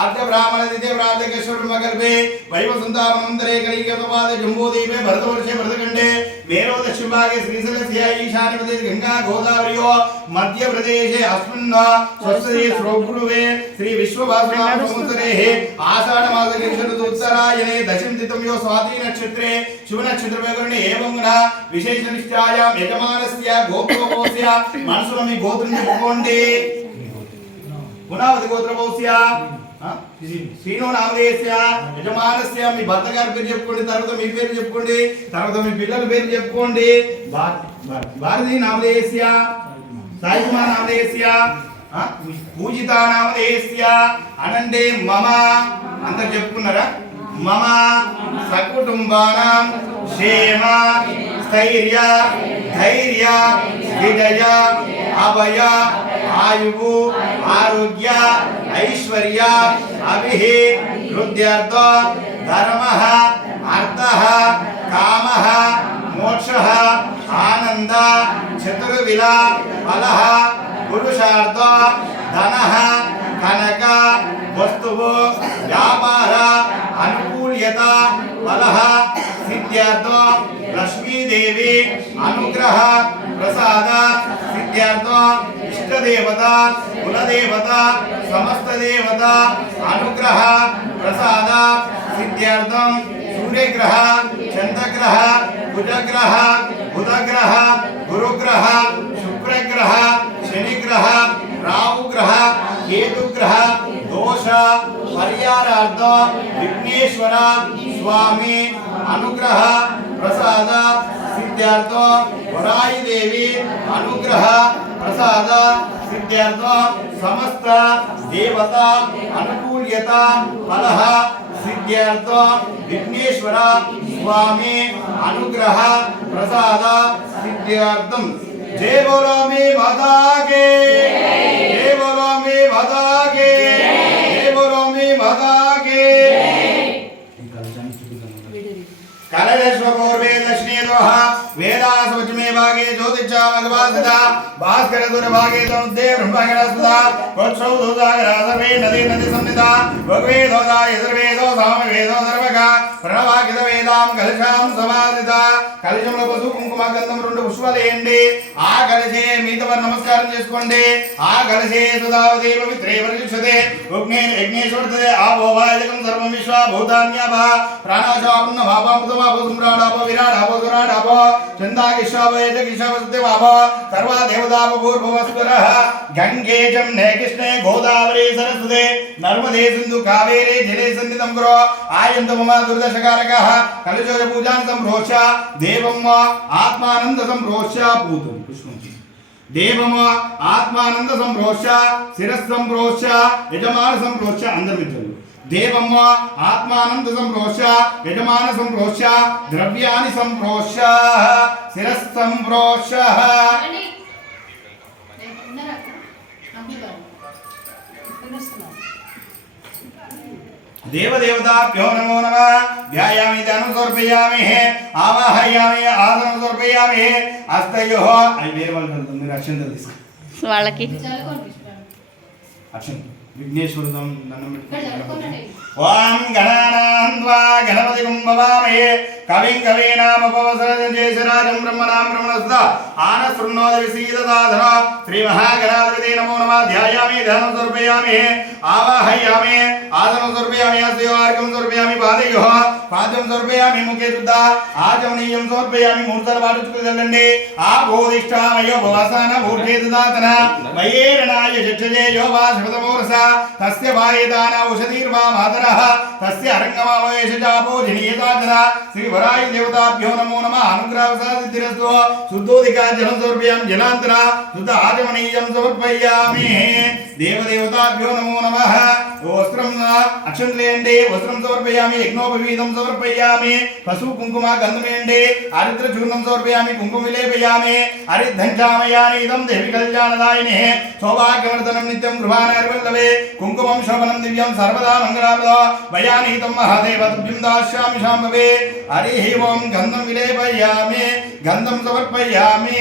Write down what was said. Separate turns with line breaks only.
ఆద్య బ్రాహ్మణ ద్వితీయ ప్రార్థకేశ్వరుమకల్పే వైవసుందామనంతరే కలిగతపాద జంబూదీపే భరతవర్షే భరతఖండే మేరో దక్షిణభాగే శ్రీశైలస్య ఈశాన్యపదే గంగా గోదావరియో మధ్యప్రదేశే అస్మిన్ స్వస్తి శ్రోగురువే శ్రీ విశ్వవాసనామ సంవత్సరే ఆషాఢ మాస ఉత్తరాయణే దశం తిథం యో స్వాతి నక్షత్రే శుభ నక్షత్రమే ఏవం గుణ విశేష నిష్ఠాయాం యజమానస్య గోత్రపోస్య మనసులో మీ గోత్రం చెప్పుకోండి. గుణావతి గోత్రపోస్య ఆ? శ్రీను నామదేశ యజమానస్య మీ భర్త గారి పేరు చెప్పుకోండి తర్వాత మీ పేరు చెప్పుకోండి తర్వాత మీ పిల్లల పేరు చెప్పుకోండి భారతి నామదేశ సాయి కుమార్ ఆ? పూజిత నామదేశ అనంటే మమ అందరు చెప్పుకున్నారా మమ సకుటుంబానాం క్షేమ స్థైర్య ధైర్య విజయ అభయ ఆయువు ఆరోగ్య ఐశ్వర్య అభి వృద్ధ్యర్థ ధర్మ అర్థ కామ మోక్ష ఆనంద చతుర్విల ఫల పురుషార్థ ధన కనక देवी अनुग्रह, प्रसाद सिद्ध्यार्थ इष्ट समस्त देवता अनुग्रह, प्रसाद, सिद्ध्यार्थ सूर्य ग्रह चंद्र ग्रह बुध ग्रह बुध ग्रह गुरु दोष, परिहारार्थ, विघ्नेश्वर, स्वामी, अनुग्रह సమస్త దేవత అనుకూల్యత ఫలః సిద్ధ్యార్థ విఘ్నేశ్వర స్వామి అనుగ్రహ ప్రసాద సిద్ధ్యార్థం. జయ బోలో మీ మాతాకే జయ బోలో మీ మాతాకే జయ బోలో మీ మాతాకే. కలదశ్వపూర్వే దక్షిణేదోహ వేదాసవచమే భాగే జ్యోతిచ్చా భగవాసద భాస్కర దుర్భాగే తనుద్దే బ్రహ్మగణస్పద వక్షౌ దోదాగర సర్వే నది నది సంనిద భగవే దోదాయ సర్వేదో సామ వేదో సర్వక ప్రణవాకిత వేదాం కలశాం సమాదిత కలశంలో పసుపు కుంకుమ గంధం రెండు పుష్పాలు వేయండి. ఆ కలశే మీతో నమస్కారం చేసుకోండి. ఆ కలశే సుధావతి పవిత్రే పరిశుద్ధతే. ఉగ్నేర్ యజ్ఞేశ్వరతే ఆపో వాయకం సర్వం విశ్వ భూతాన్యాభ ప్రాణాశాపన్న భావామృతమాపో సుమ్రాడాపో విరాడాపో సురాడాపో చందాకిషాపో యజకిషాపో సర్వా దేవతాపో భూర్భువస్వరః. గంగేజం నే కృష్ణే గోదావరి సరస్వతే. నర్మదే సింధు కావేరే జలే సన్నిధం గురో. ఆయంత మమ దుర్దశకారకః కలశోజ పూజాం సంప్రోష్య దేవం ఆత్మానంద సంప్రోష్య పూతం పుష్పం దేవము ఆత్మానంద సంప్రోష్య శిరస్ యజమాన సంప్రోష్య అందరు దేవమ్మ ఆత్మానంద సంప్రోష్య యజమాన సంప్రోష్య ద్రవ్యాన్ని సంప్రోష్య శిరస్ దేవదేవతాభ్యో నమో నమ ధ్యాయామి ధ్యానం సమర్పయామి ఆవాహయామి ఆసనం సమర్పయామి హస్తయో అవి వేరే వాళ్ళు కలుగుతుంది మీరు అక్షంతలు తీసుకో
వాళ్ళకి
చదువుకోండి పుష్పాలు.
అక్షం విఘ్నేశ్వరుడు దండం
ఇక్కడ చదువుకోండి.
పెట్టుకుంటాం ఓం గణానాన్వా గణపతి కుంభవామయే కవిం కవీనామపవసరజేశరాజం బ్రహ్మణాం బ్రహ్మణస్త. ఆన శృణోద విసీదదాధన శ్రీ మహాగణాధిపతి నమో నమ. ధ్యాయామి ధనం సమర్పయామి. ఆవాహయామి ఆసనం సమర్పయామి అస్యోర్గం సమర్పయామి పాదయో పాద్యం సమర్పయామి ముఖే శుద్ధ. ఆచమనీయం సమర్పయామి మూర్తల పాటించుకుందండి ఆ బోధిష్టామయో భవసాన భూర్జేదాతన వయేరణాయ చక్షజేయో వా శృతమోరస తస్య వాయేదాన ఔషధీర్వా మాతరః తస్య అరంగమామయేష చాపో శ్రీ వరాయి దేవతాభ్యో నమో నమ అనుగ్రహసాదిరస్తో శుద్ధోదికా జలం సమర్పయామి జలాంతర శుద్ధ ఆచమణీయం సమర్పయామి దేవదేవతాభ్యో నమో నమ వస్త్రం అక్షంతలేయండి వస్త్రం సమర్పయామి యజ్ఞోపవీతం సమర్పయామి పశువు కుంకుమ గంధమేండి హరిద్ర చూర్ణం సమర్పయామి కుంకుమ విలేపయామి హరిద్ధంచామయాని ఇదం దేవి కళ్యాణదాయిని సౌభాగ్యవర్ధనం నిత్యం గృహానర్వల్లవే కుంకుమం శోభనం దివ్యం సర్వదా మంగళాప్రద భయానీతం మహాదేవ తుభ్యం దాస్యామి శాంభవే. హరి ఓం గంధం విలేపయామి గంధం సమర్పయామి